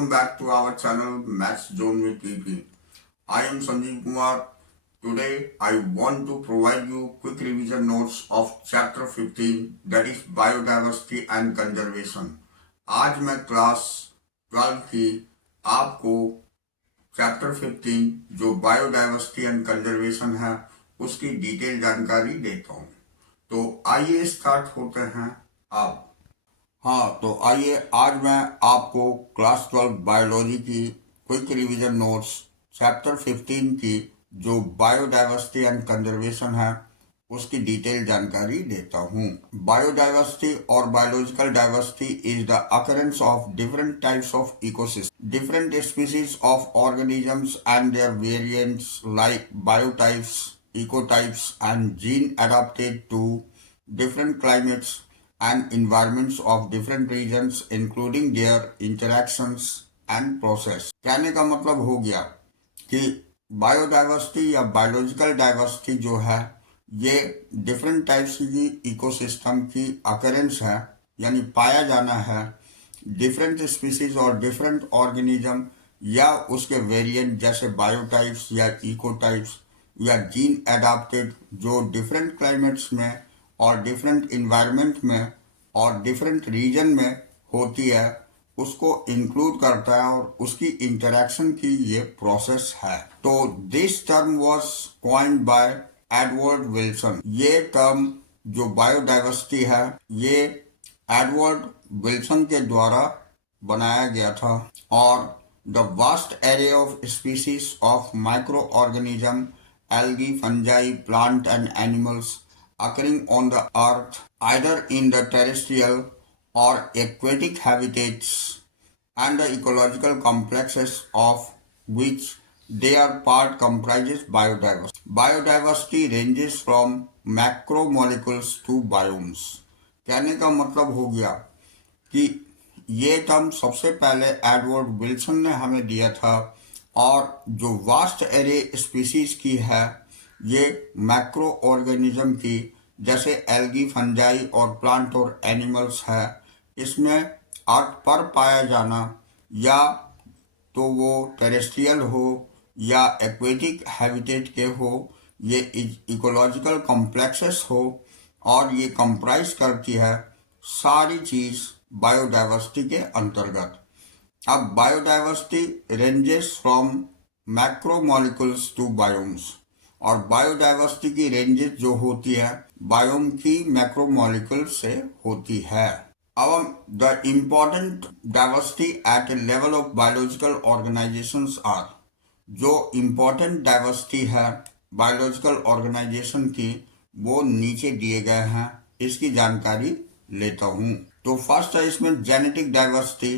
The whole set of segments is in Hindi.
Welcome back to our channel Maths Zone with PP. I am Sanjeev Kumar. Today I want to provide you quick revision notes of chapter 15, that is biodiversity and conservation. आज मैं क्लास 12 की आपको चैप्टर 15 जो बायोडाइवर्सिटी एंड कंजर्वेशन है उसकी डिटेल जानकारी देता हूँ। तो आइए स्टार्ट होते हैं अब। तो आइए आज मैं आपको क्लास 12 बायोलॉजी की क्विक रिवीजन नोट्स चैप्टर 15 की जो बायोडाइवर्सिटी एंड कंजर्वेशन है उसकी डिटेल जानकारी देता हूँ। बायोडाइवर्सिटी और biological diversity is the occurrence of different types of ecosystem, different species of organisms and their variants like biotypes, ecotypes and gene adopted to different climates and environments of different regions including their interactions and process। कहने का मतलब हो गया कि बायोडाइवर्सिटी या बायोलॉजिकल डाइवर्सिटी जो है ये डिफरेंट टाइप्स की इकोसिस्टम की अकरेंस है, यानी पाया जाना है डिफरेंट स्पीसीज और डिफरेंट ऑर्गेनिज्म या उसके वेरिएंट जैसे बायोटाइप्स या इकोटाइप्स या जीन एडाप्टेड जो डिफरेंट क्लाइमेट्स में और डिफरेंट इन्वायरमेंट में और डिफरेंट रीजन में होती है उसको इंक्लूड करता है और उसकी इंटरेक्शन की ये प्रोसेस है। तो this term was coined bye Edward Wilson. ये टर्म जो बायोडाइवर्सिटी है ये एडवर्ड विल्सन के द्वारा बनाया गया था। और the vast array of species of micro organism, algae, fungi, plant and animals occurring on the earth either in the terrestrial or aquatic habitats and the ecological complexes of which they are part comprises biodiversity. Biodiversity ranges from macromolecules to biomes। कहने का मतलब हो गया कि ये टर्म सबसे पहले एडवर्ड विल्सन ने हमें दिया था और जो वास्ट एरे स्पीसीज की है ये मैक्रो ऑर्गेनिज्म की जैसे एल्गी, फंजाई और प्लांट और एनिमल्स है, इसमें अर्थ पर पाया जाना या तो वो टेरेस्ट्रियल हो या एक्वेटिक हैबिटेट के हो, ये इकोलॉजिकल कॉम्प्लेक्सेस हो और ये कंप्राइज करती है सारी चीज बायोडाइवर्सिटी के अंतर्गत। अब biodiversity ranges from macromolecules to biomes और बायोडाइवर्सिटी की रेंजेस जो होती है बायोम की मैक्रोमोलिक्यूल से होती है। अब the important diversity at a level of biological organisations are, जो इम्पोर्टेंट डाइवर्सिटी है बायोलॉजिकल ऑर्गेनाइजेशन की वो नीचे दिए गए हैं, इसकी जानकारी लेता हूँ। तो फर्स्ट है इसमें genetic diversity.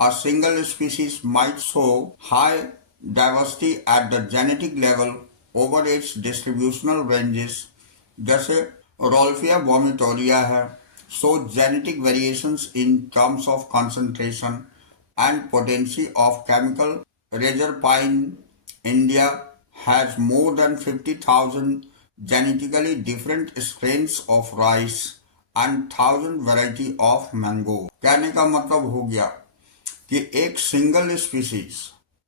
A single species might show high diversity at the genetic level over it's distributional ranges, जैसे रोल्फिया वोमिटोरिया है, so genetic variations in terms of concentration and potency of chemical Razorpine India has more than 50,000 genetically different strains of rice and 1,000 variety of mango। कहने का मतलब हो गया कि एक सिंगल स्पीसीज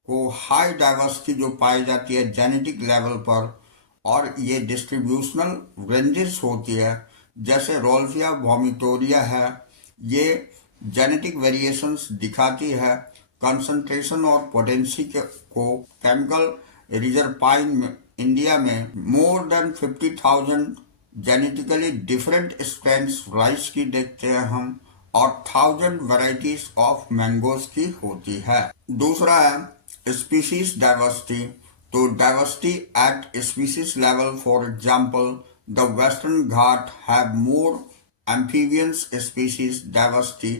को हाई डाइवर्सिटी जो पाई जाती है जेनेटिक लेवल पर और ये डिस्ट्रीब्यूशनल रेंजेस होती है, जैसे रोल्फिया वोमिटोरिया है, ये जेनेटिक वेरिएशंस दिखाती है कंसंट्रेशन और पोटेंसी को केमिकल रिजर्पाइन इंडिया में more than 50,000 genetically different strains rice की देखते हैं हम और 1,000 वेराइटीज ऑफ मैंगोज की होती है। दूसरा है स्पीशीज डाइवर्सिटी। तो diversity at species level, for example, the Western Ghat have more amphibians species diversity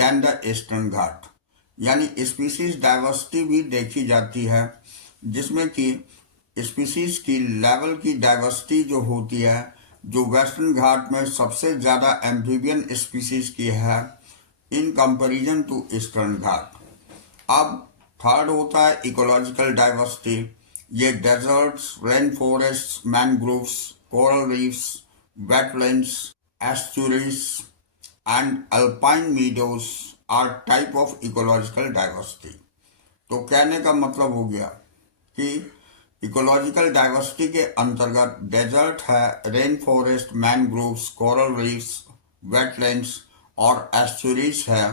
than the Eastern Ghat। यानी species diversity भी देखी जाती है जिसमें कि species की level की diversity जो होती है जो वेस्टर्न घाट में सबसे ज़्यादा एम्फीबियन स्पीसीज की है in comparison to Eastern Ghat. अब थर्ड होता है इकोलॉजिकल डाइवर्सिटी। ये deserts, rain forest, mangroves, coral reefs, wetlands, estuaries and alpine meadows are type of ecological diversity. तो कहने का मतलब हो गया कि इकोलॉजिकल डाइवर्सिटी के अंतर्गत डेजर्ट है, rain forest, mangroves, coral reefs, wetlands और एस्चुरीज है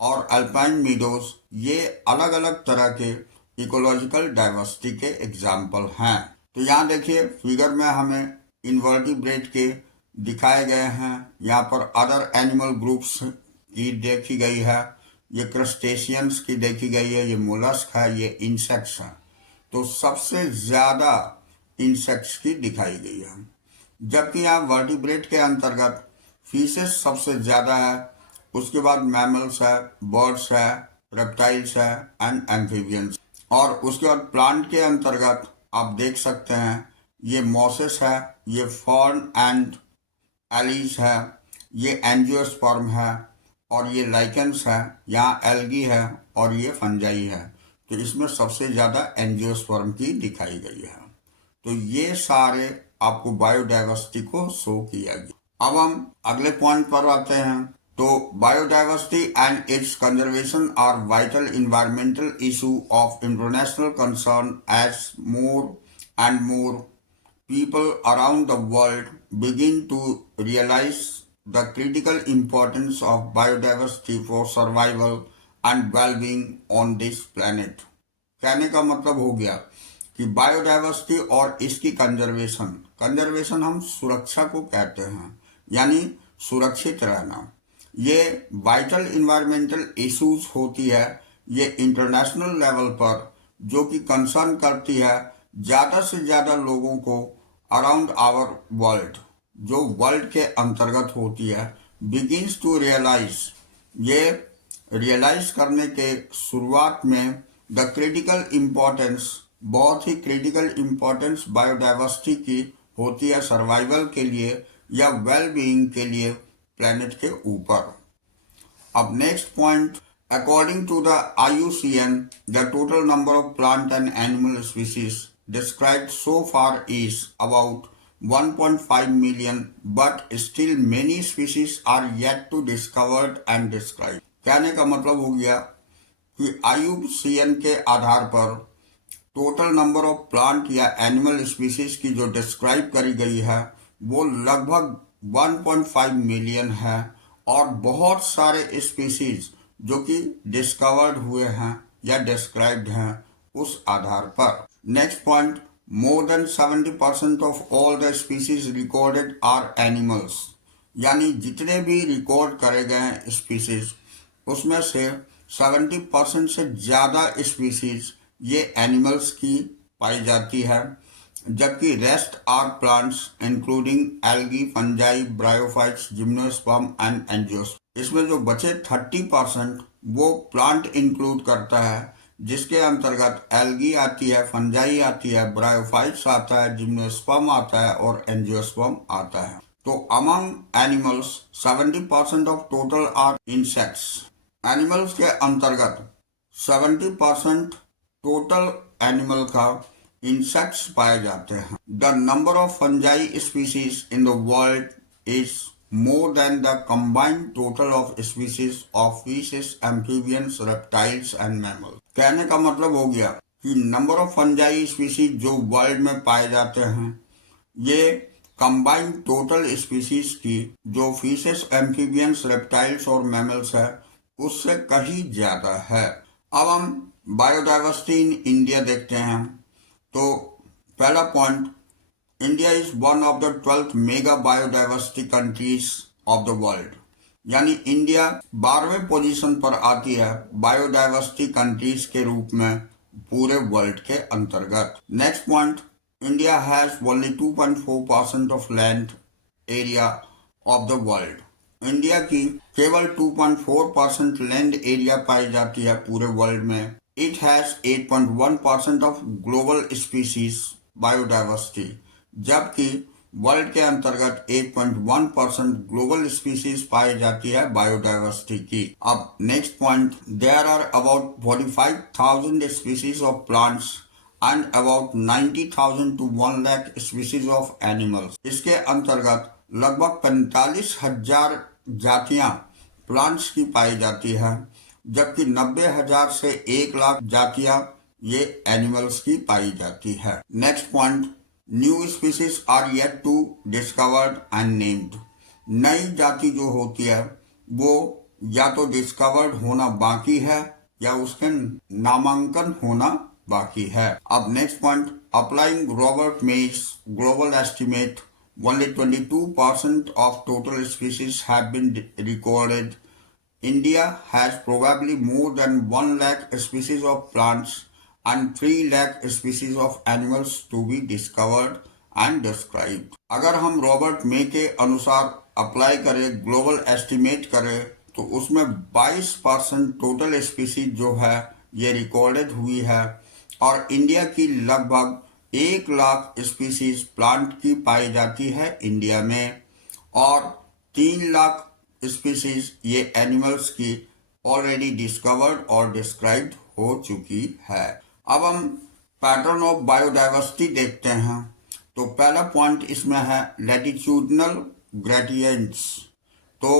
और अल्पाइन मीडोज, ये अलग अलग तरह के इकोलॉजिकल डाइवर्सिटी के एग्जाम्पल हैं। तो यहाँ देखिए फिगर में हमें इनवर्टिब्रेट के दिखाए गए हैं, यहाँ पर अदर एनिमल ग्रुप्स की देखी गई है, ये क्रस्टेशियंस की देखी गई है, ये मोलस्क है, ये इंसेक्ट्स हैं। तो सबसे ज्यादा इंसेक्ट्स की दिखाई गई है, जबकि यहाँ वर्टिब्रेट के अंतर्गत फिशेस सबसे ज्यादा है, उसके बाद मैमल्स है, बर्ड्स है, रेप्टाइल्स है एंड एम्फीबियंस, और उसके बाद प्लांट के अंतर्गत आप देख सकते हैं ये मॉसेस है, ये फर्न एंड एलीज है, ये एंजियोस्पर्म है और ये लाइकेंस है, यहाँ एल्गी है और ये फंजाई है। तो इसमें सबसे ज्यादा एंजियोस्पर्म की दिखाई गई है। तो ये सारे आपको बायोडाइवर्सिटी को शो किया गया। अब हम अगले पॉइंट पर आते हैं। तो biodiversity and its conservation are vital environmental issue of international concern as more and more people around the world begin to realize the critical importance of biodiversity for survival and well-being on this planet. कहने का मतलब हो गया कि बायोडाइवर्सिटी और इसकी कंजर्वेशन हम सुरक्षा को कहते हैं, यानी सुरक्षित रहना। ये वाइटल इन्वायरमेंटल इश्यूज होती है, ये इंटरनेशनल लेवल पर जो कि कंसर्न करती है ज्यादा से ज्यादा लोगों को अराउंड आवर वर्ल्ड, जो वर्ल्ड के अंतर्गत होती है, बिगिंस टू रियलाइज, ये रियलाइज करने के शुरुआत में द क्रिटिकल इम्पोर्टेंस, बहुत ही क्रिटिकल इम्पोर्टेंस बायोडाइवर्सिटी की होती है सर्वाइवल के लिए या वेल बीइंग के लिए प्लेनेट के ऊपर। अब next point, according to the IUCN, the total number of plant and animal species described so far is about 1.5 million, but still many species are yet to discovered and described. कहने का मतलब हो गया कि IUCN के आधार पर टोटल नंबर ऑफ प्लांट या एनिमल स्पीसीज की जो डिस्क्राइब करी गई है वो लगभग 1.5 मिलियन है, और बहुत सारे स्पीसीज जो कि डिस्कवर्ड हुए हैं या डिस्क्राइब्ड हैं उस आधार पर। Next point, more than 70% of all the species recorded are animals, यानी जितने भी रिकॉर्ड करे गए हैं स्पीसीज उसमें से 70% से ज्यादा स्पीसीज ये एनिमल्स की पाई जाती है, जबकि rest are plants including algae, fungi, bryophytes, gymnosperm and angiosperm. इसमें जो बचे 30% वो प्लांट इंक्लूड करता है, जिसके अंतर्गत एल्गी आती है, फंजाई आती है, ब्रायोफाइट्स आता है, जिम्नोस्पर्म आता है और एंजियोस्पर्म आता है। तो among animals 70% of total are insects. Animals के अंतर्गत 70% टोटल एनिमल का इंसेक्ट्स पाए जाते हैं। The number of fungi species in the world is more than the combined total of species of fishes, amphibians, reptiles and mammals. कहने का मतलब हो गया कि नंबर ऑफ फंजाई स्पीसीज जो वर्ल्ड में पाए जाते हैं ये कंबाइंड टोटल स्पीसीज की जो फिशेस, एम्फीबियंस, रेप्टाइल्स और मैमल्स है उससे कहीं ज्यादा है। अब हम बायोडाइवर्सिटी इन इंडिया देखते हैं। तो पहला point, India is one of the 12th mega biodiversity countries of the world, यानी इंडिया 12वें पोजीशन पर आती है बायोडाइवर्सिटी कंट्रीज के रूप में पूरे वर्ल्ड के अंतर्गत। Next point, India has only 2.4% of land area of the world. India की केवल 2.4% लैंड एरिया पाई जाती है पूरे वर्ल्ड में। It has 8.1% of global species biodiversity, जबकि वर्ल्ड के अंतर्गत 8.1% ग्लोबल स्पीसीज पाई जाती है बायोडाइवर्सिटी की। अब next point, there are about 45,000 species of plants and about 90,000 to 1 lakh species of animals. इसके अंतर्गत लगभग 45,000 जातियां प्लांट्स की पाई जाती है जबकि 90,000 से 1 लाख जातियां ये एनिमल्स की पाई जाती है। Next point, new species are yet to discovered and named. नई जाति जो होती है वो या तो डिस्कवर्ड होना बाकी है या उसके नामांकन होना बाकी है। अब नेक्स्ट पॉइंट, अप्लाइंग रॉबर्ट मेज global estimate, only 22% of total species have been recorded. India has probably more than 1 lakh species of plants and 3 lakh species of animals to be discovered and described. अगर हम रॉबर्ट मे के अनुसार अप्लाई करें, ग्लोबल एस्टिमेट करें, तो उसमें 22% टोटल स्पीसीज जो है ये रिकॉर्डेड हुई है और इंडिया की लगभग 1 लाख स्पीसीज प्लांट की पाई जाती है इंडिया में और 3 लाख स्पीसीज ये एनिमल्स की ऑलरेडी डिस्कवर्ड और डिस्क्राइब्ड हो चुकी है। अब हम पैटर्न ऑफ बायोडाइवर्सिटी देखते हैं। तो पहला पॉइंट इसमें है लैटिट्यूडनल ग्रेडियंट्स। तो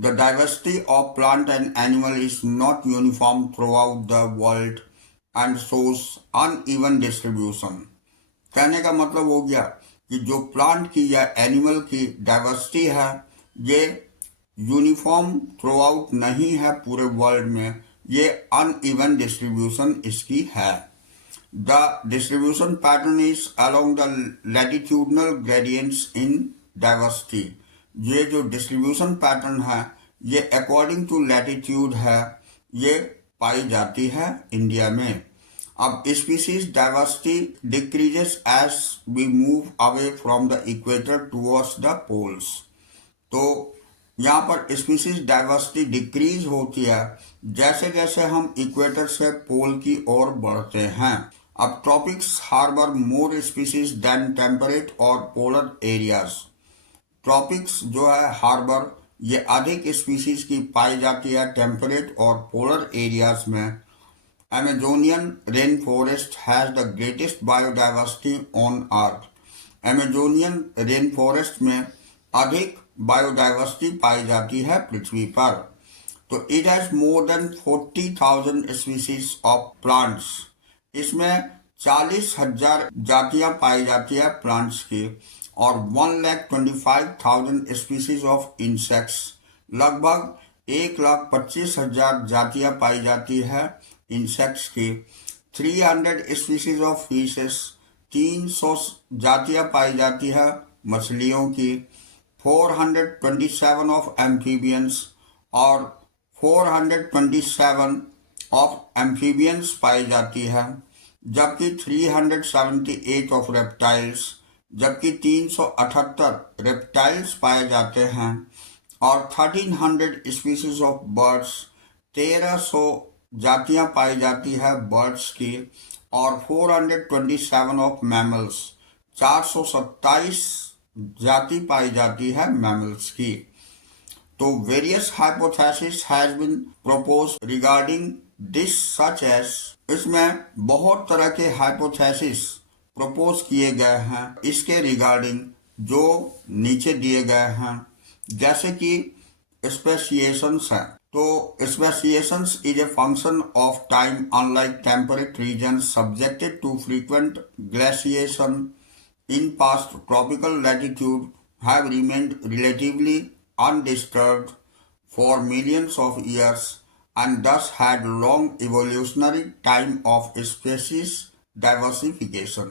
the diversity of plant and animal is not uniform through out the world and shows uneven distribution. कहने का मतलब हो गया कि जो प्लांट की या एनिमल की डाइवर्सिटी है ये यूनिफॉर्म थ्रू आउट नहीं है पूरे वर्ल्ड में, ये अनइवन डिस्ट्रीब्यूशन इसकी है। The distribution pattern is along the latitudinal gradients in diversity. ये जो डिस्ट्रीब्यूशन पैटर्न है ये अकॉर्डिंग टू लैटिट्यूड है, ये पाई जाती है इंडिया में। अब species diversity decreases as we move away from the equator towards the poles. तो यहाँ पर स्पीसीज डाइवर्सिटी डिक्रीज होती है जैसे जैसे हम इक्वेटर से पोल की ओर बढ़ते हैं। अब tropics harbour more species than temperate और पोलर एरियाज। ट्रॉपिक्स जो है हार्बर ये अधिक स्पीसीज की पाई जाती है टेम्परेट और पोलर एरियाज में। Amazonian rainforest has the greatest biodiversity on earth. Amazonian rainforest में अधिक बायोडाइवर्सिटी पाई जाती है पृथ्वी पर। तो it has more than 40,000 species of plants. इसमें 40,000 जातियां पाई जाती है प्लांट्स की और 1,25,000 स्पीसीज ऑफ इंसेक्ट्स। लगभग 1,25,000 जातियां पाई जाती है इंसेक्ट्स की। 300 स्पीसीज ऑफ फिशेस, 300 जातियां पाई जाती है मछलियों की। 427 ऑफ एम्फीबियंस और 427 ऑफ एम्फीबियंस पाई जाती है, जबकि 378 ऑफ रेप्टाइल्स, जबकि 378 रेप्टाइल्स पाए जाते हैं और 1300 स्पीसीज ऑफ बर्ड्स, 1300 जातियां पाई जाती है बर्ड्स की और 427 ऑफ मैमल्स, 427 जाति पाई जाती है मैमल्स की। तो various hypothesis has been proposed regarding this such as, इसमें बहुत तरह के हाइपोथेसिस प्रपोज किए गए हैं इसके रिगार्डिंग जो नीचे दिए गए हैं, जैसे कि स्पेसिएशंस है। तो speciations is a function of time unlike temperate region subjected to frequent glaciation in past tropical latitude have remained relatively undisturbed for millions of years and thus had long evolutionary time of species diversification।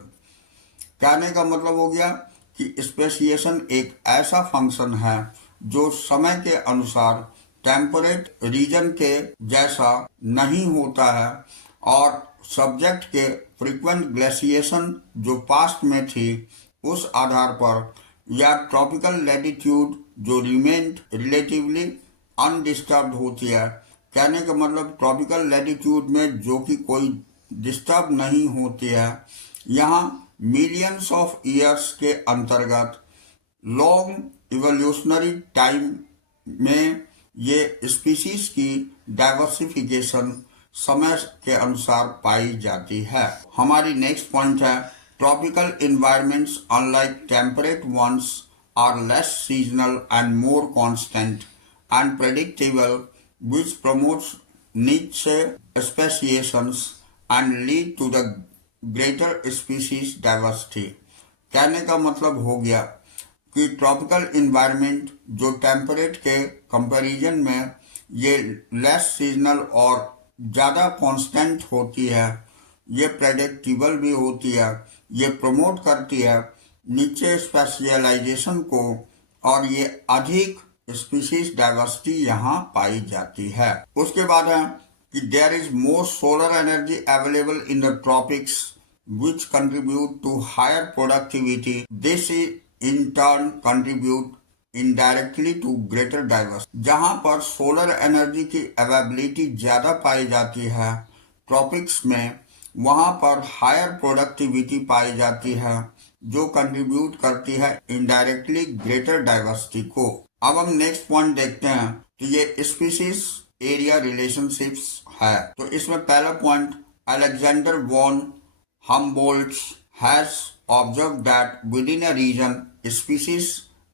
कहने का मतलब हो गया कि स्पेसिएशन एक ऐसा फंक्शन है जो समय के अनुसार टेम्परेट रीजन के जैसा नहीं होता है और सब्जेक्ट के फ्रीक्वेंट ग्लेशिएशन जो पास्ट में थी उस आधार पर, या ट्रॉपिकल लैटिट्यूड जो रिमेन्ड रिलेटिवली अनडिस्टर्ब्ड होती है। कहने का मतलब ट्रॉपिकल लैटिट्यूड में जो कि कोई डिस्टर्ब नहीं होती है, यहाँ मिलियंस ऑफ ईयर्स के अंतर्गत लॉन्ग इवोल्यूशनरी टाइम में ये स्पीसीज की डाइवर्सिफिकेशन समय के अनुसार पाई जाती है। हमारी नेक्स्ट पॉइंट है tropical environments unlike temperate ones are less seasonal and more constant and predictable, which promotes niche speciations and lead to the greater species diversity। कहने का मतलब हो गया कि ट्रॉपिकल इन्वायरमेंट जो टेम्परेट के कंपैरिजन में ये लेस सीजनल और ज़्यादा कांस्टेंट होती है, ये प्रेडिक्टेबल भी होती है, ये प्रमोट करती है नीचे स्पेशलाइजेशन को और ये अधिक स्पीशीज डाइवर्सिटी यहाँ पाई जाती है। उसके बाद है कि there is more solar energy available in the tropics which contribute to higher productivity. This in turn contribute indirectly to greater diversity। जहाँ पर सोलर एनर्जी की अवेलेबिलिटी ज़्यादा पाई जाती है ट्रॉपिक्स में, वहाँ पर हायर प्रोडक्टिविटी पाई जाती है जो कंट्रीब्यूट करती है इनडायरेक्टली ग्रेटर डाइवर्सिटी को। अब हम नेक्स्ट पॉइंट देखते हैं कि ये स्पीशीज एरिया रिलेशनशिप्स है। तो इसमें पहला point, Alexander von Humboldt has observed that within a region, species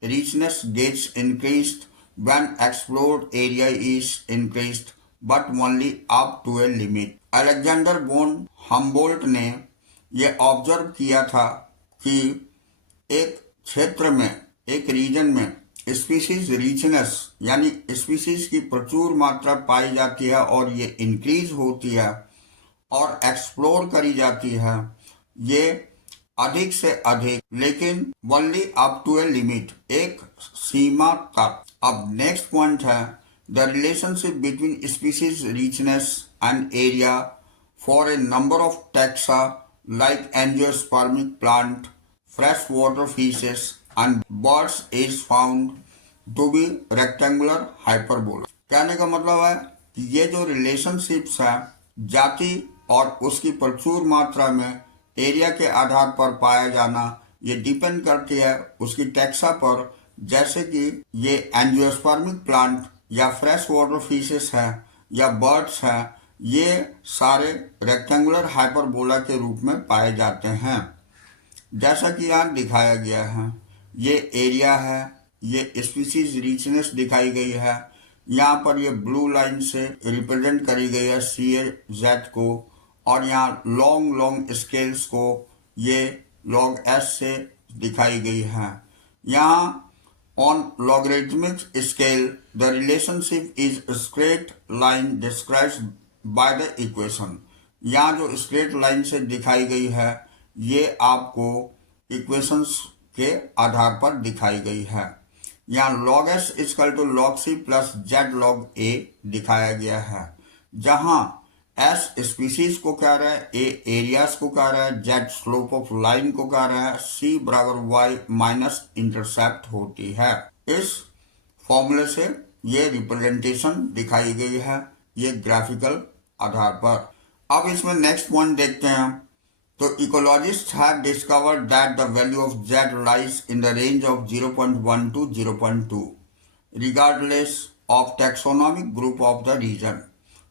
richness gets increased when explored area is increased, but only up to a limit। Alexander von Humboldt ने यह ऑब्जर्व किया था कि एक क्षेत्र में, एक रीजन में स्पीसीज रिचनेस यानी स्पीसीज की प्रचुर मात्रा पाई जाती है और ये इंक्रीज होती है और एक्सप्लोर करी जाती है, ये अधिक से अधिक, लेकिन only up to a limit, एक सीमा तक। अब नेक्स्ट पॉइंट है the relationship between species richness and area for a number of taxa like angiospermic plant, fresh water fishes and birds is found to be rectangular hyperbola. कहने का मतलब है कि ये जो रिलेशनशिप्स है जाति और उसकी प्रचुर मात्रा में एरिया के आधार पर पाया जाना, ये डिपेंड करती है उसकी टैक्सा पर, जैसे कि ये एंजियोस्पर्मिक प्लांट या फ्रेश वाटर फिशेस है या बर्ड्स है, ये सारे रेक्टेंगुलर हाइपरबोला के रूप में पाए जाते हैं। जैसा कि यहाँ दिखाया गया है, ये एरिया है, ये स्पीसीज रिचनेस दिखाई गई है, यहाँ पर ये ब्लू लाइन से रिप्रेजेंट करी गई है CAZ को, और यहाँ लॉन्ग स्केल्स को ये log S से दिखाई गई है। यहाँ on logarithmic scale the relationship is straight line described by the equation. यहाँ जो स्ट्रेट लाइन से दिखाई गई है ये आपको इक्वेशंस के आधार पर दिखाई गई है। यहाँ log S equal to log C plus Z log A दिखाया गया है, जहाँ S स्पीसीज को कह रहा है, A एरियाज को कह रहा है, Z स्लोप ऑफ लाइन को कह रहा है, C बराबर Y माइनस इंटरसेप्ट होती है। इस फॉर्मूले से ये रिप्रेजेंटेशन दिखाई गई है, ये ग्राफिकल आधार पर। अब इसमें नेक्स्ट पॉइंट देखते हैं। तो ecologist have discovered that the value of Z lies in the range of 0.1 to 0.2 regardless of taxonomic group of the region.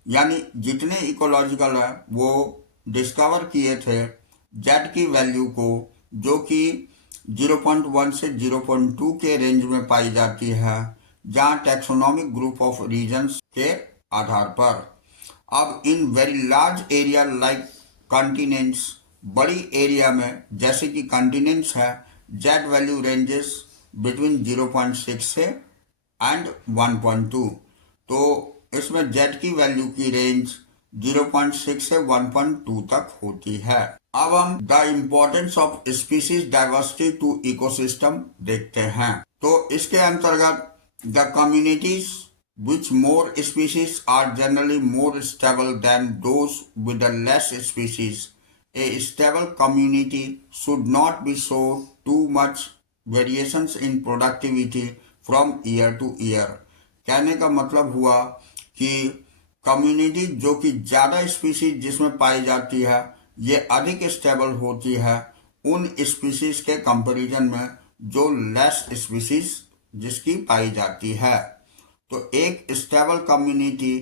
यानी जितने इकोलॉजिकल है वो डिस्कवर किए थे Z की वैल्यू को, जो कि 0.1 से 0.2 के रेंज में पाई जाती है, जहाँ टैक्सोनॉमिक ग्रुप ऑफ रीजन्स के आधार पर। अब in very large area like continents, बड़ी एरिया में जैसे कि कॉन्टिनेंट्स है, Z वैल्यू रेंजेस बिटवीन 0.6 से एंड 1.2। तो इसमें Z की वैल्यू की रेंज 0.6 से 1.2 तक होती है। अब हम the importance of species diversity to ecosystem देखते हैं। तो इसके अंतर्गत the communities which more species are generally more stable than those with less species. A stable community should not be show too much variations in productivity from year to year। कहने का मतलब हुआ कि कम्युनिटी जो कि ज़्यादा स्पीसीज जिसमें पाई जाती है ये अधिक स्टेबल होती है उन स्पीसीज के कंपैरिजन में जो लेस स्पीसीज जिसकी पाई जाती है। तो एक stable community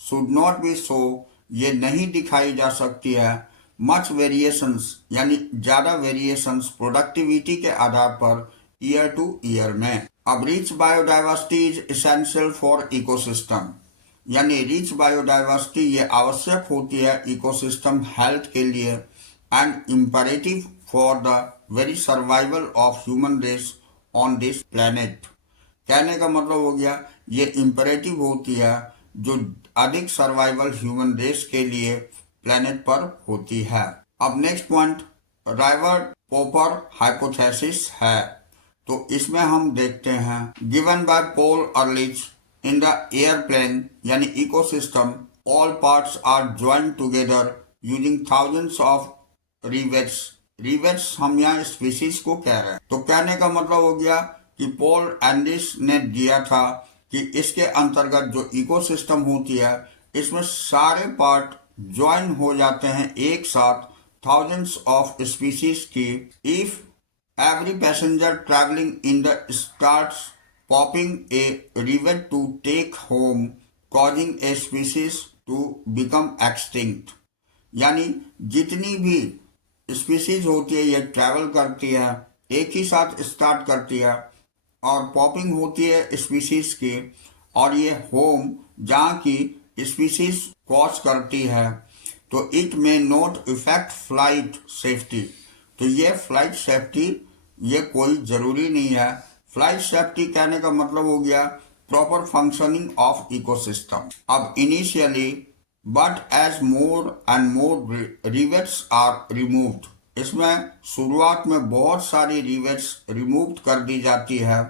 should not be show, ये नहीं दिखाई जा सकती है मच वेरिएशंस यानी ज़्यादा वेरिएशंस प्रोडक्टिविटी के आधार पर ईयर टू ईयर में। अब rich biodiversity is essential for ecosystem. यानी रिच बायोडाइवर्सिटी ये आवश्यक होती है इकोसिस्टम हेल्थ के लिए and imperative for the very survival of human race on this planet. कहने का मतलब हो गया ये इम्पेरेटिव होती है जो अधिक सर्वाइवल ह्यूमन रेस के लिए प्लेनेट पर होती है। अब नेक्स्ट पॉइंट राइवर्ड पोपर हाइपोथेसिस है। तो इसमें हम देखते हैं given by Paul Ehrlich in the airplane यानी ecosystem all parts are joint together using thousands of rivets. Rivets हम यहाँ स्पीसीज को कह रहे हैं। तो कहने का मतलब हो गया कि पॉल एंडिस ने दिया था कि इसके अंतर्गत जो इकोसिस्टम होती है इसमें सारे पार्ट ज्वाइन हो जाते हैं एक साथ थाउजेंड्स ऑफ स्पीसीज की। If every passenger traveling in the starts popping a rivet to take home causing a species to become extinct। यानी जितनी भी स्पीसीज होती है ये ट्रैवल करती है एक ही साथ स्टार्ट करती है और पॉपिंग होती है स्पीसीज की और ये होम जहाँ की स्पीसीज कॉज करती है तो it may not effect flight safety. तो ये फ्लाइट सेफ्टी ये कोई जरूरी नहीं है। फ्लाइट सेफ्टी कहने का मतलब हो गया प्रॉपर फंक्शनिंग ऑफ इकोसिस्टम। अब initially but as more and more rivets are removed, इसमें शुरुआत में बहुत सारी रिवेट्स रिमूव कर दी जाती है।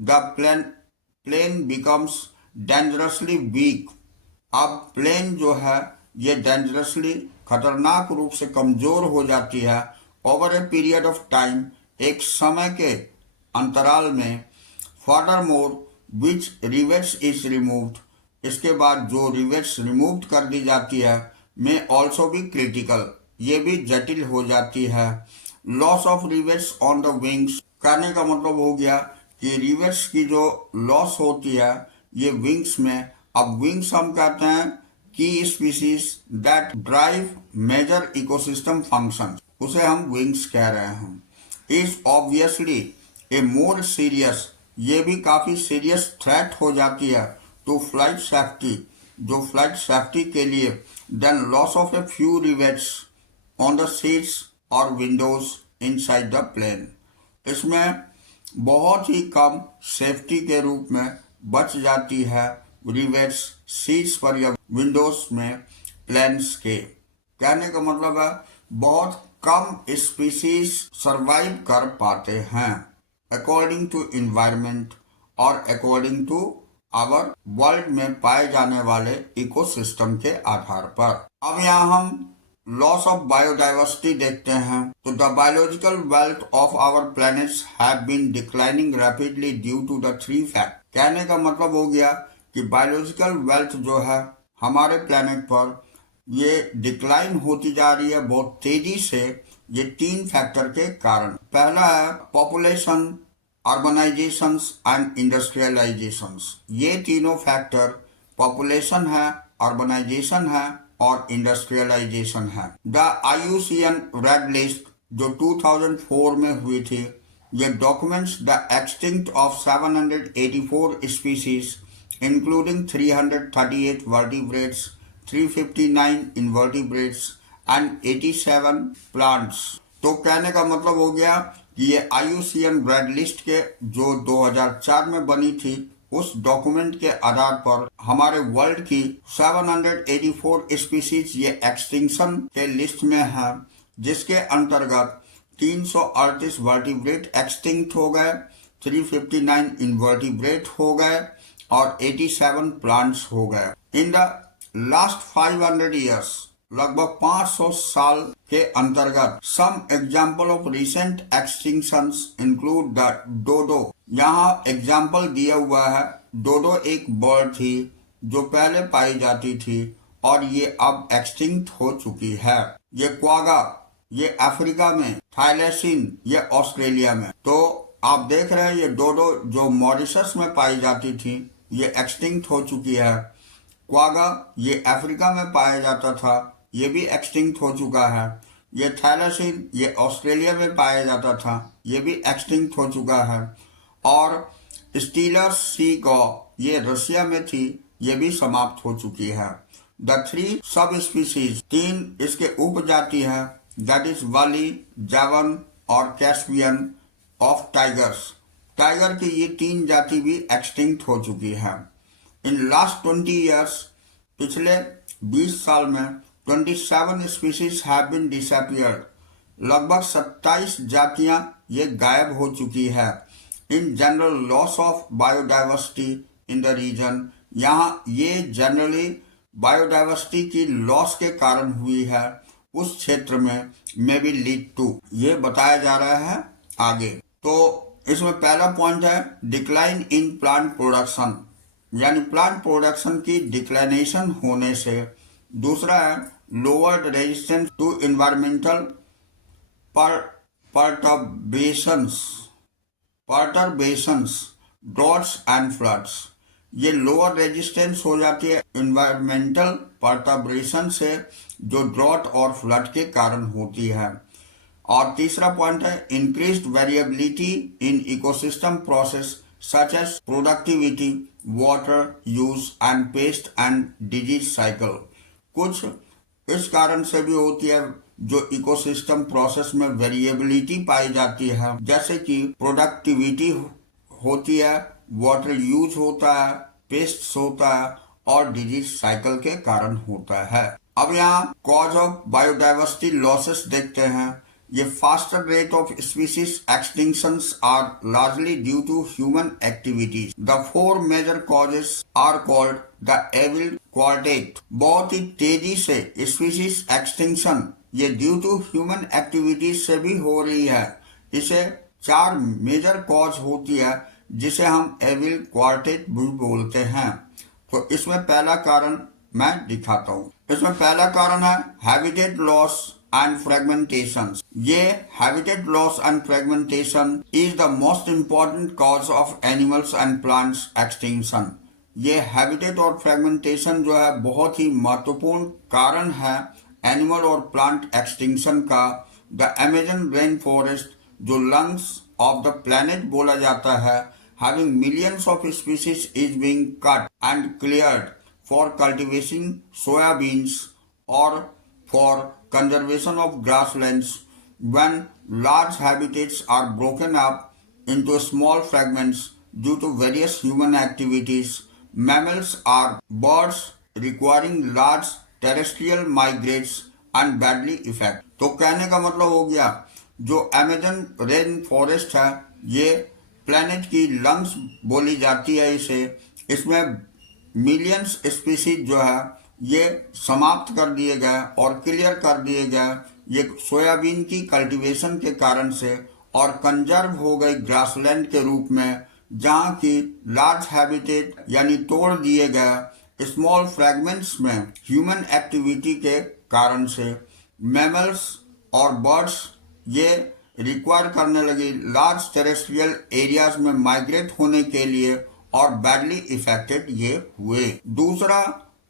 The plane becomes dangerously weak. अब प्लेन जो है ये डेंजरसली खतरनाक रूप से कमजोर हो जाती है over a period of time, एक समय के अंतराल में। Further more which rivets is removed, इसके बाद जो रिवेट्स रिमूव कर दी जाती है में ऑल्सो भी क्रिटिकल, ये भी जटिल हो जाती है। Loss of rivets on the wings, कहने का मतलब हो गया कि रिवेट्स की जो लॉस होती है ये विंग्स में। अब विंग्स हम कहते हैं की species that drive major ecosystem function, उसे हम विंग्स कह रहे हैं। Is obviously a more serious, ये भी काफी सीरियस थ्रेट हो जाती है टू फ्लाइट सेफ्टी, जो फ्लाइट सेफ्टी के लिए, then loss of a few rivets on the seats और विंडोज इनसाइड द प्लेन। इसमें बहुत ही कम सेफ्टी के रूप में बच जाती है रिवेट्स सीट्स पर या विंडोज में प्लेन्स के। कहने का मतलब है बहुत कम स्पीसीज सरवाइव कर पाते हैं अकॉर्डिंग टू इन्वायरमेंट और अकॉर्डिंग टू आवर वर्ल्ड में पाए जाने वाले इकोसिस्टम के आधार पर। अब यहाँ हम लॉस ऑफ बायोडाइवर्सिटी देखते हैं। तो the biological wealth of our planets have been declining rapidly due to the three fact. कहने का मतलब हो गया कि बायोलॉजिकल वेल्थ जो है हमारे प्लैनेट पर ये डिक्लाइन होती जा रही है बहुत तेजी से, ये तीन फैक्टर के कारण। पहला है पॉपुलेशन, अर्बनाइजेशंस एंड इंडस्ट्रियलाइजेशंस। ये तीनों फैक्टर पॉपुलेशन है, अर्बनाइजेशन है और इंडस्ट्रियलाइजेशन है। द IUCN रेड लिस्ट जो 2004 में हुई थी, ये documents the extinct of 784 species including 338 vertebrates, 359 invertebrates and 87 plants। तो कहने का मतलब हो गया कि ये IUCN रेड लिस्ट के जो 2004 में बनी थी उस डॉक्यूमेंट के आधार पर हमारे वर्ल्ड की 784 स्पीसीज ये एक्सटिंक्शन के लिस्ट में है, जिसके अंतर्गत 338 वर्टिब्रेट एक्सटिंक्ट हो गए, 359 इनवर्टिब्रेट हो गए और 87 प्लांट्स हो गए। इन द लास्ट 500 ईयर्स, लगभग 500 साल के अंतर्गत some example of recent extinctions include the dodo. यहाँ एग्जाम्पल दिया हुआ है, डोडो एक बर्ड थी जो पहले पाई जाती थी और ये अब एक्सटिंक्ट हो चुकी है। ये क्वागा, ये अफ्रीका में, थाईलैंड ये ऑस्ट्रेलिया में। तो आप देख रहे हैं ये डोडो जो मॉरिशस में पाई जाती थी ये एक्सटिंक्ट हो चुकी है। क्वागा ये अफ्रीका में पाया जाता था, ये भी एक्सटिंक्ट हो चुका है। ये थैलासिन ये ऑस्ट्रेलिया में पाया जाता था, ये भी एक्सटिंक्ट हो चुका है। और स्टीलर सी गौ ये रशिया में थी, ये भी समाप्त हो चुकी है। द थ्री सब स्पीसीज, 3 इसके उपजाति है, दैट इज वाली, जावन और कैस्पियन ऑफ टाइगर्स। टाइगर की ये 3 जाति भी एक्सटिंक्ट हो चुकी है। इन लास्ट 20 ईयर्स, पिछले 20 साल में 27 स्पीसीज हैव बीन डिसअपीयर्ड। लगभग 27 जातियां ये गायब हो चुकी है। In general loss of biodiversity in the region, यहाँ ये जनरली बायोडाइवर्सिटी की लॉस के कारण हुई है उस क्षेत्र में, मे बी लीड टू, ये बताया जा रहा है आगे। तो इसमें पहला पॉइंट है डिक्लाइन इन प्लांट प्रोडक्शन, यानी प्लांट प्रोडक्शन की डिक्लाइनेशन होने से। दूसरा है lowered resistance to environmental perturbations, droughts and floods. ये लोअर रेजिस्टेंस हो जाती है इन्वायरमेंटल पर्टर्बेशन से, जो ड्रॉट और फ्लड के कारण होती है। और तीसरा पॉइंट है increased variability in ecosystem process such as productivity, water use and pest and disease cycle. कुछ इस कारण से भी होती है जो इकोसिस्टम प्रोसेस में वेरिएबिलिटी पाई जाती है, जैसे कि प्रोडक्टिविटी होती है, वाटर यूज होता है, पेस्ट होता है और डिजीज साइकिल के कारण होता है। अब यहाँ कॉज ऑफ बायोडाइवर्सिटी लॉसेस देखते हैं। ये faster rate of species extinctions are largely due to human activities. The 4 major causes are called the evil quartet. बहुत ही तेजी से स्पीसीज एक्सटिंक्शन ये ड्यू टू ह्यूमन एक्टिविटीज से भी हो रही है। इसे 4 मेजर कॉज होती है जिसे हम एविल क्वार्टेट भी बोलते हैं। तो इसमें पहला कारण मैं दिखाता हूँ। इसमें पहला कारण है हैबिटेट लॉस एंड फ्रेगमेंटेशन। ये habitat loss and fragmentation is the most important cause of animals and plants extinction. ये हैबिटेट और फ्रेगमेंटेशन जो है बहुत ही महत्वपूर्ण कारण है एनिमल और प्लांट एक्सटिंक्शन का। द अमेजन रेन फॉरेस्ट, जो लंग्स ऑफ द प्लेनेट बोला जाता है, having millions of species is being cut and cleared for cultivating soybeans or for conservation of grasslands. When large habitats are broken up into small fragments due to various human activities, mammals or birds requiring large terrestrial migrates and badly affect. तो कहने का मतलब हो गया जो अमेजन रेन फॉरेस्ट है ये प्लेनेट की लंग्स बोली जाती है इसे। इसमें मिलियंस स्पीसीज जो है ये समाप्त कर दिए गए और क्लियर कर दिए गए ये सोयाबीन की कल्टीवेशन के कारण से, और कंजर्व हो गई ग्रासलैंड के रूप में, जहाँ की लार्ज हैबिटेट यानी तोड़ दिए गए स्मॉल फ्रैगमेंट्स में ह्यूमन एक्टिविटी के कारण से। मैमल्स और बर्ड्स ये रिक्वायर करने लगी लार्ज टेरेस्ट्रियल एरियाज में माइग्रेट होने के लिए और बैडली इफेक्टेड ये हुए। दूसरा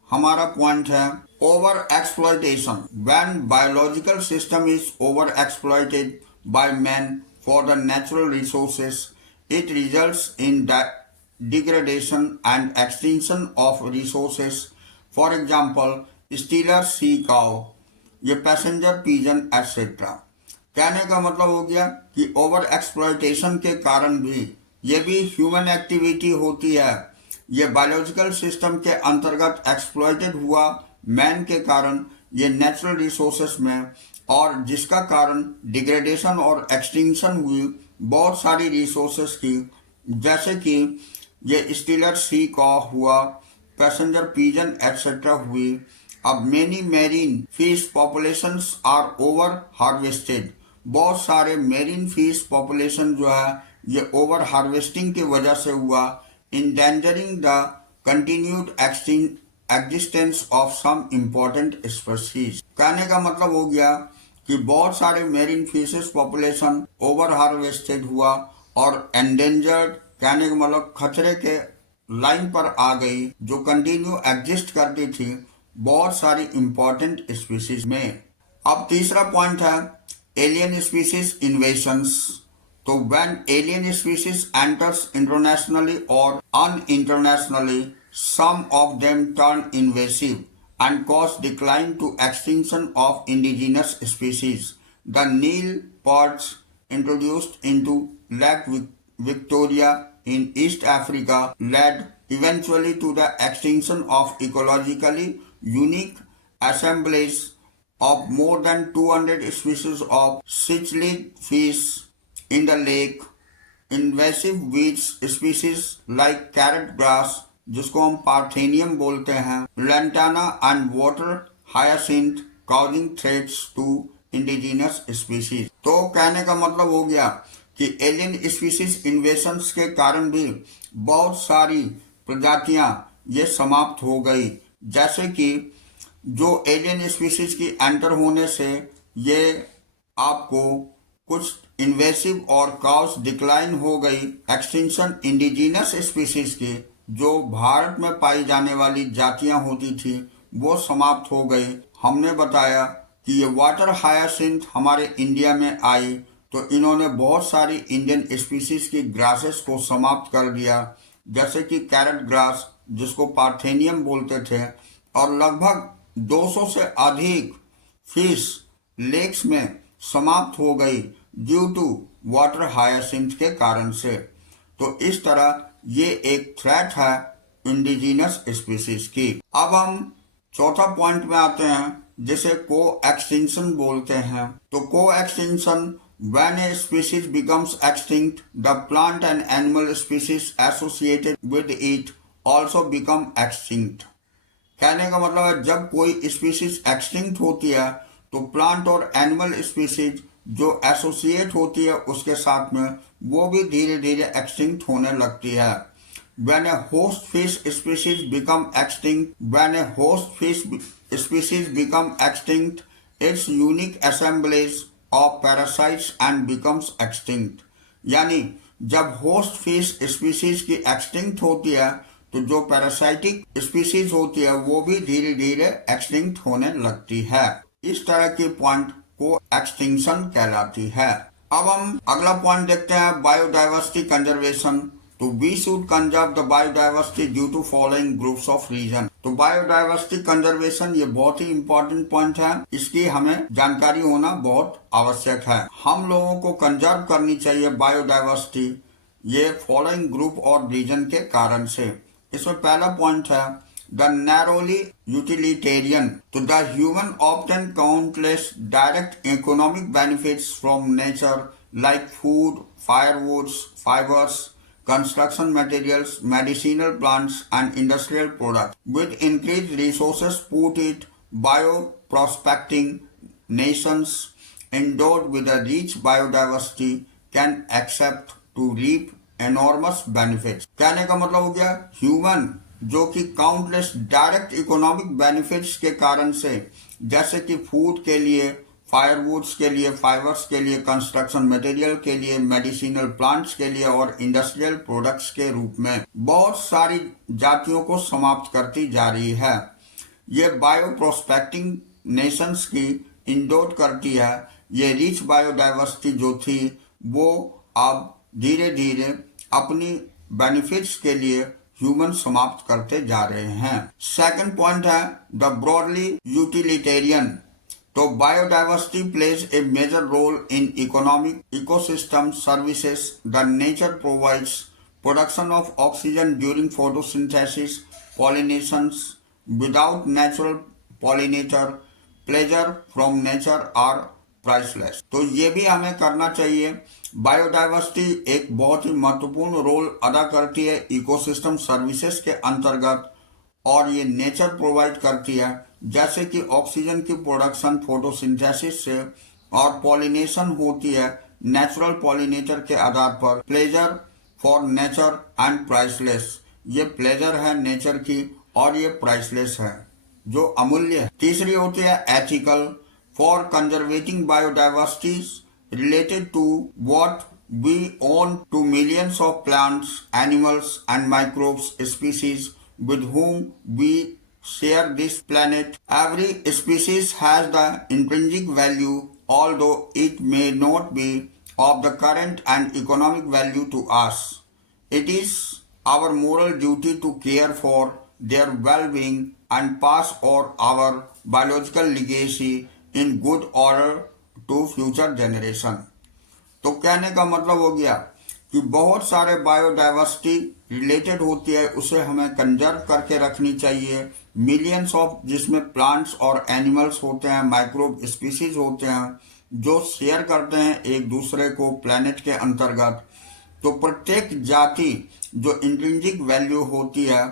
हमारा पॉइंट है over exploitation. When biological system is over exploited by man for the natural resources, it results in degradation and extinction of resources. For example, stealer sea cow, ये पैसेंजर पिजन एटसेट्रा। कहने का मतलब हो गया कि ओवर एक्सप्लॉयटेशन के कारण भी ये भी ह्यूमन एक्टिविटी होती है। ये बायोलॉजिकल सिस्टम के अंतर्गत एक्सप्लॉयटेड हुआ मैन के कारण ये नेचुरल रिसोर्सेस में, और जिसका कारण डिग्रेडेशन और एक्सटिंक्शन हुई बहुत सारी रिसोर्सेस की, जैसे कि ये स्टीलर सी कॉ हुआ, पैसेंजर पिजन एक्सेट्रा हुई। अब many marine fish populations are over harvested. बहुत सारे मेरीन फिश पॉपुलेशन जो है ये ओवर हार्वेस्टिंग की वजह से हुआ, endangering the continued existence of some important species. कहने का मतलब हो गया कि बहुत सारे marine fishes population over harvested हुआ और एंडेंजर्ड, कहने का मतलब खतरे के लाइन पर आ गई, जो कंटिन्यू एग्जिस्ट करती थी बहुत सारी इंपॉर्टेंट स्पीशीज में। अब तीसरा पॉइंट है एलियन स्पीशीज इन्वेशंस। तो when alien species enters internationally और un internationally some of them turn invasive and cause decline to extinction of indigenous species. The Nile perch introduced into Lake Victoria in East Africa led eventually to the extinction of ecologically unique assemblies of more than 200 species of cichlid fish in the lake. Invasive weeds species like carrot grass, जिसको हम पार्थेनियम बोलते हैं, lantana and water hyacinth causing threats to indigenous species. तो कहने का मतलब हो गया कि एलियन स्पीसीज इन्वेशंस के कारण भी बहुत सारी प्रजातियां ये समाप्त हो गई। जैसे कि जो एलियन स्पीसीज की एंटर होने से ये आपको कुछ इन्वेसिव और कॉज डिक्लाइन हो गई एक्सटिंक्शन इंडिजिनस स्पीसीज की, जो भारत में पाई जाने वाली जातियां होती थी वो समाप्त हो गई। हमने बताया कि ये वाटर हायासिंथ हमारे इंडिया में आई तो इन्होंने बहुत सारी इंडियन स्पीसीज की ग्रासेस को समाप्त कर दिया, जैसे कि कैरेट ग्रास जिसको पार्थेनियम बोलते थे, और लगभग 200 से अधिक फिश लेक्स में समाप्त हो गई ड्यू टू वाटर हायासिंथ के कारण से। तो इस तरह ये एक थ्रेट है इंडिजिनस स्पीसीज की। अब हम चौथा पॉइंट में आते हैं जिसे को एक्सटिंक्शन बोलते हैं। तो को extinction, when a species becomes extinct, the plant and animal species associated with it also become extinct। कहने का मतलब है जब कोई स्पीसीज एक्सटिंक्ट होती है तो प्लांट और एनिमल स्पीसीज जो एसोसिएट होती है उसके साथ में वो भी धीरे धीरे एक्सटिंक्ट होने लगती है। When a host fish species become extinct, its unique assemblage of parasites and becomes extinct। यानी जब होस्ट फिश स्पीसीज की एक्सटिंक्ट होती है तो जो पैरासाइटिक स्पीसीज होती है वो भी धीरे धीरे एक्सटिंक्ट होने लगती है। इस तरह की पॉइंट को एक्सटिंक्शन कहलाती है। अब हम अगला पॉइंट देखते हैं, बायोडाइवर्सिटी कंजर्वेशन। तो we should conserve the biodiversity due to following groups of reason. तो बायोडाइवर्सिटी कंजर्वेशन ये बहुत ही इंपॉर्टेंट पॉइंट है, इसकी हमें जानकारी होना बहुत आवश्यक है। हम लोगों को कंजर्व करनी चाहिए बायोडाइवर्सिटी ये फॉलोइंग ग्रुप और रीजन के कारण से। इसमें पहला पॉइंट है द नैरोली यूटिलिटेरियन। तो the human obtain countless direct economic benefits from nature like food, firewoods, fibres, construction materials, medicinal plants and industrial products. With increased resources put it, bioprospecting nations endowed with a rich biodiversity can accept to reap enormous benefits। कहने का मतलब हो गया ह्यूमन जो कि काउंटलेस डायरेक्ट इकोनॉमिक बेनिफिट्स के कारण से, जैसे कि फूड के लिए, फायरवुड्स के लिए, फाइबर्स के लिए, कंस्ट्रक्शन मटेरियल के लिए, मेडिसिनल प्लांट्स के लिए और इंडस्ट्रियल प्रोडक्ट्स के रूप में बहुत सारी जातियों को समाप्त करती जा रही है। ये बायो प्रोस्पेक्टिंग नेशंस की इंडोट करती है। ये रिच बायोडाइवर्सिटी जो थी वो अब धीरे धीरे अपनी बेनिफिट्स के लिए ह्यूमन समाप्त करते जा रहे हैं। सेकंड पॉइंट है द ब्रॉडली यूटिलिटेरियन। तो biodiversity plays a major role in economic ecosystem services. The nature provides production of oxygen during photosynthesis, pollinations. Without natural pollinator pleasure from nature are priceless. तो ये भी हमें करना चाहिए। बायोडाइवर्सिटी एक बहुत ही महत्वपूर्ण रोल अदा करती है इकोसिस्टम सर्विसेज के अंतर्गत, और ये नेचर प्रोवाइड करती है, जैसे कि ऑक्सीजन की प्रोडक्शन फोटोसिंथेसिस से, और पॉलिनेशन होती है नेचुरल पॉलिनेटर के आधार पर। Pleasure for nature and priceless. ये प्लेजर है नेचर की और ये प्राइसलेस है, जो अमूल्य है। तीसरी होती है ethical. For conserving biodiversities related to what we own to millions of plants, animals and microbes species with whom we share this planet. Every species has the intrinsic value, although it may not be of the current and economic value to us. It is our moral duty to care for their well-being and pass on our biological legacy in good order to future generation. तो कहने का मतलब हो गया कि बहुत सारे बायोडाइवर्सिटी रिलेटेड होती है, उसे हमें कंजर्व करके रखनी चाहिए। मिलियंस ऑफ जिसमें प्लांट्स और एनिमल्स होते हैं, माइक्रोब स्पीसीज होते हैं जो शेयर करते हैं एक दूसरे को प्लेनेट के अंतर्गत। तो प्रत्येक जाति जो इंट्रिंसिक वैल्यू होती है,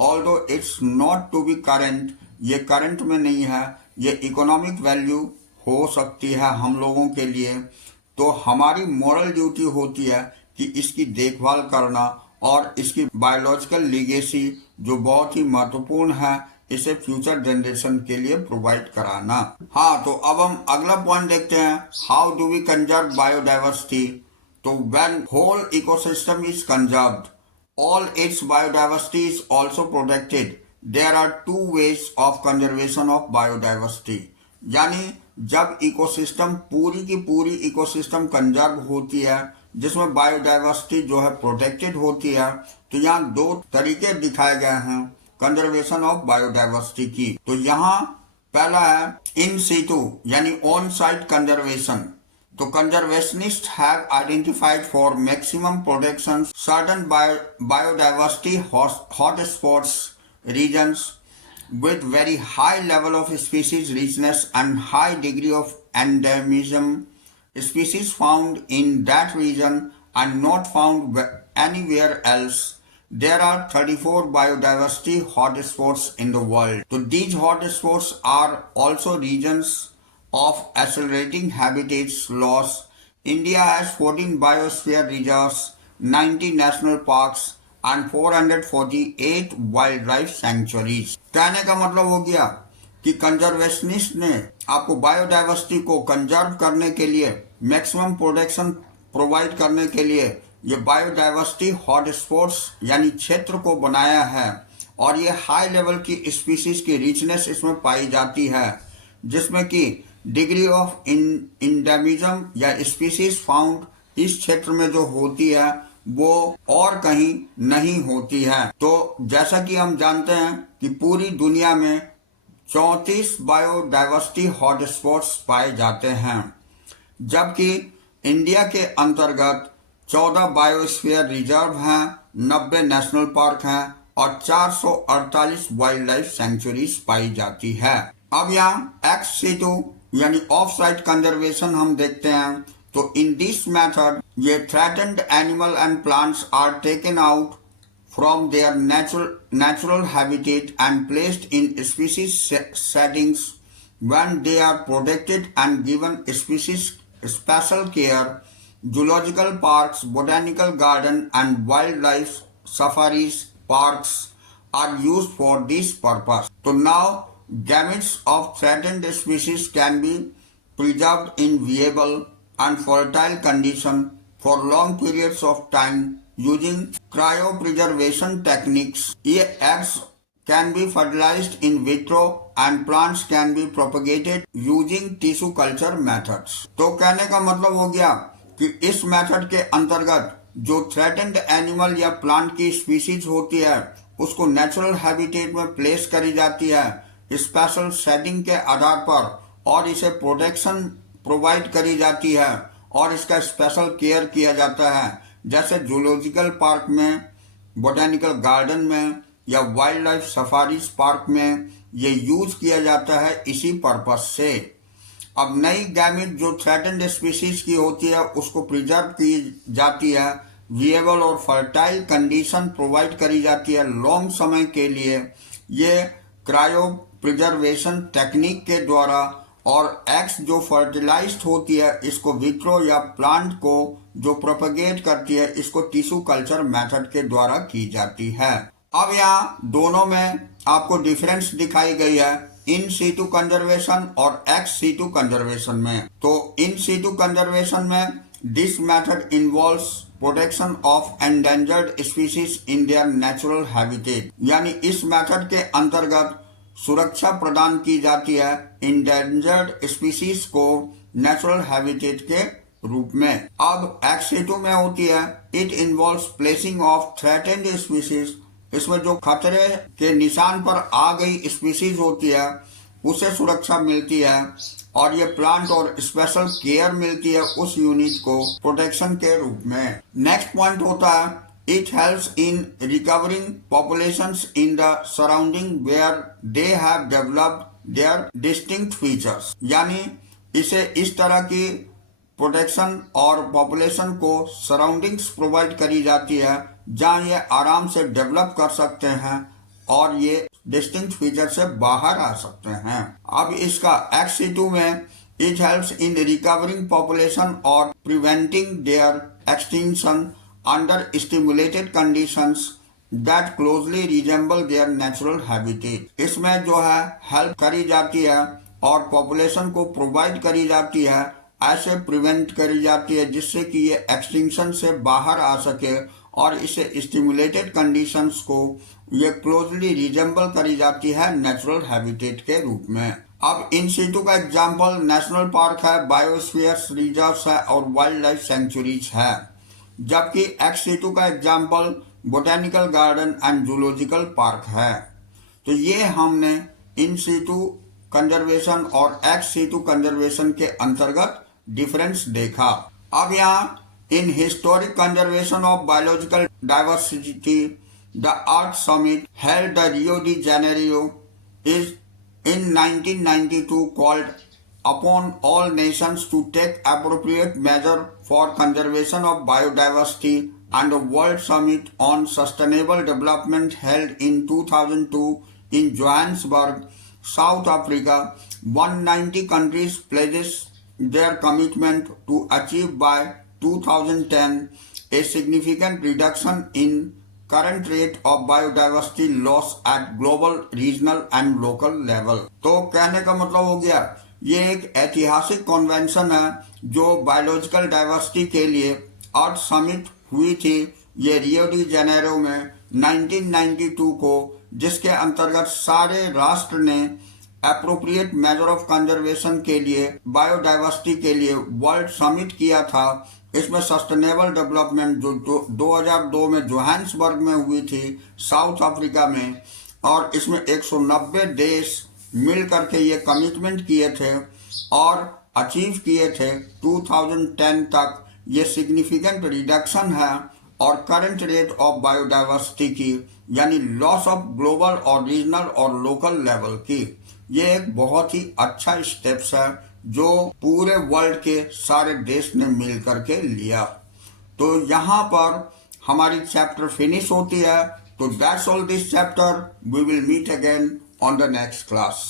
although it's not to be current, ये करंट में नहीं है, ये इकोनॉमिक वैल्यू हो सकती है हम लोगों के लिए। तो हमारी मॉरल ड्यूटी होती है कि इसकी देखभाल करना और इसकी बायोलॉजिकल लीगेसी जो बहुत ही महत्वपूर्ण है, इसे फ्यूचर जनरेशन के लिए प्रोवाइड कराना। हाँ, तो अब हम अगला पॉइंट देखते हैं, how do we conserve biodiversity. तो when whole ecosystem is conserved, all its biodiversity is also protected. There are two ways of conservation of biodiversity. यानी जब इकोसिस्टम पूरी की पूरी इकोसिस्टम कंजर्व होती है, जिसमें बायोडाइवर्सिटी जो है प्रोटेक्टेड होती है, तो यहाँ दो तरीके दिखाए गए हैं कंजर्वेशन ऑफ बायोडाइवर्सिटी की। तो यहाँ पहला है इन सीटू यानी ऑन साइट कंजर्वेशन। तो conservationist have identified for maximum protection certain biodiversity hotspots regions with very high level of species richness and high degree of endemism. Species found in that region and not found anywhere else. There are 34 biodiversity hotspots in the world. So these hotspots are also regions of accelerating habitats loss. India has 14 biosphere reserves, 90 national parks and 448 wild life sanctuaries. कहने का मतलब हो गया कि कंजर्वेशनिस्ट ने आपको बायोडाइवर्सिटी को कंजर्व करने के लिए, मैक्सिमम प्रोटेक्शन प्रोवाइड करने के लिए ये बायोडाइवर्सिटी हॉटस्पॉट्स यानी क्षेत्र को बनाया है। और ये हाई लेवल की स्पीसीज की रिचनेस इसमें पाई जाती है, जिसमें कि डिग्री ऑफ इंडेमिज्म या स्पीसीज फाउंड इस क्षेत्र में जो होती है वो और कहीं नहीं होती है। तो जैसा कि हम जानते हैं कि पूरी दुनिया में 34 बायोडाइवर्सिटी हॉटस्पॉट्स पाए जाते हैं, जबकि इंडिया के अंतर्गत 14 बायोस्फीयर रिजर्व हैं, 90 नेशनल पार्क हैं और 448 वाइल्ड लाइफ सेंचुरीज पाई जाती है। अब यहाँ एक्स-सिटू यानी ऑफ साइट कंजर्वेशन हम देखते हैं। तो इन दिस मेथड ये threatened animal and plants are taken out from their natural habitat and placed in species settings when they are protected and given species special care. Zoological parks, botanical garden and wildlife safaris parks are used for this purpose. So now gametes of threatened species can be preserved in viable and fertile condition for long periods of time using cryopreservation techniques. ये eggs can be fertilized in vitro and plants can be propagated using tissue culture methods. तो कहने का मतलब हो गया कि इस मेथड के अंतर्गत जो थ्रेटेंड एनिमल या प्लांट की स्पीसीज होती है उसको नेचुरल हैबिटेट में प्लेस करी जाती है स्पेशल सेटिंग के आधार पर, और इसे प्रोटेक्शन प्रोवाइड करी जाती है और इसका स्पेशल केयर किया जाता है, जैसे जूलॉजिकल पार्क में, बोटेनिकल गार्डन में या वाइल्ड लाइफ सफारीज पार्क में ये यूज किया जाता है इसी पर्पस से। अब नई गैमेट जो थ्रेटेंड स्पीसीज की होती है उसको प्रिजर्व की जाती है, विएबल और फर्टाइल कंडीशन प्रोवाइड करी जाती है लॉन्ग समय के लिए, ये क्रायो प्रिजर्वेशन टेक्निक के द्वारा। और एग्स जो फर्टिलाइज्ड होती है इसको विट्रो या प्लांट को जो प्रोपगेट करती है इसको टिश्यू कल्चर मेथड के द्वारा की जाती है। अब यहाँ दोनों में आपको डिफरेंस दिखाई गई है इन सीटू कंजर्वेशन और एक्स सीटू कंजर्वेशन में। तो इन सीटू कंजर्वेशन में this method involves protection of endangered species in their natural habitat, यानी इस मेथड के अंतर्गत सुरक्षा प्रदान की जाती है इंडेंजर्ड स्पीसीज को नेचुरल हैबिटेट के रूप में। अब एक्ट 2 में होती है it involves placing of threatened species. इसमें जो खतरे के निशान पर आ गई स्पीसीज होती है उसे सुरक्षा मिलती है और ये प्लांट और स्पेशल केयर मिलती है उस यूनिट को प्रोटेक्शन के रूप में। नेक्स्ट पॉइंट होता है it helps in recovering populations in the surrounding where they have developed their distinct features. यानी इसे इस तरह की प्रोटेक्शन और पॉपुलेशन को सराउंडिंग्स प्रोवाइड करी जाती है जहां ये आराम से डेवलप कर सकते हैं और ये डिस्टिंक्ट फीचर से बाहर आ सकते हैं। अब इसका एक्ट 2 में it helps in recovering population और preventing their extinction under stimulated conditions that closely resemble their natural habitat. इसमें जो है हेल्प करी जाती है और पॉपुलेशन को प्रोवाइड करी जाती है, ऐसे प्रिवेंट करी जाती है जिससे कि ये एक्सटिंक्शन से बाहर आ सके और इसे स्टिमुलेटेड कंडीशंस को ये क्लोजली रिजेंबल करी जाती है नेचुरल हैबिटेट के रूप में। अब इन सीटू का एग्जांपल नेशनल पार्क है, बायोस्फीयर रिजर्व्स है और वाइल्ड लाइफ सेंचुरीज है, जबकि एक्ट 2 का example botanical garden and zoological park है। तो ये हमने इन सीटू कंजर्वेशन और एक्ट 2 कंजर्वेशन के अंतर्गत डिफरेंस देखा। अब यहाँ in historic conservation of biological diversity the earth summit held the Rio de Janeiro is in 1992 called upon all nations to take appropriate measure for conservation of biodiversity, and the World Summit on Sustainable Development held in 2002 in Johannesburg, South Africa. 190 countries pledges their commitment to achieve by 2010 a significant reduction in current rate of biodiversity loss at global, regional and local level। तो कहने का मतलब हो गया ये एक ऐतिहासिक कन्वेंशन है जो बायोलॉजिकल डाइवर्सिटी के लिए अर्थ समिट हुई थी ये रियो डी जेनेरो में 1992 को, जिसके अंतर्गत सारे राष्ट्र ने एप्रोप्रिएट मेजर ऑफ कंजर्वेशन के लिए बायोडाइवर्सिटी के लिए वर्ल्ड समिट किया था। इसमें सस्टेनेबल डेवलपमेंट जो 2002 में जोहान्सबर्ग में हुई थी साउथ अफ्रीका में, और इसमें 190 देश मिल करके ये कमिटमेंट किए थे और अचीव किए थे 2010 तक ये सिग्निफिकेंट रिडक्शन है और करंट रेट ऑफ बायोडाइवर्सिटी की, यानी लॉस ऑफ ग्लोबल और रीजनल और लोकल लेवल की। ये एक बहुत ही अच्छा स्टेप्स है जो पूरे वर्ल्ड के सारे देश ने मिल करके लिया। तो यहाँ पर हमारी चैप्टर फिनिश होती है। तो that's all this chapter, we will meet again on the next class.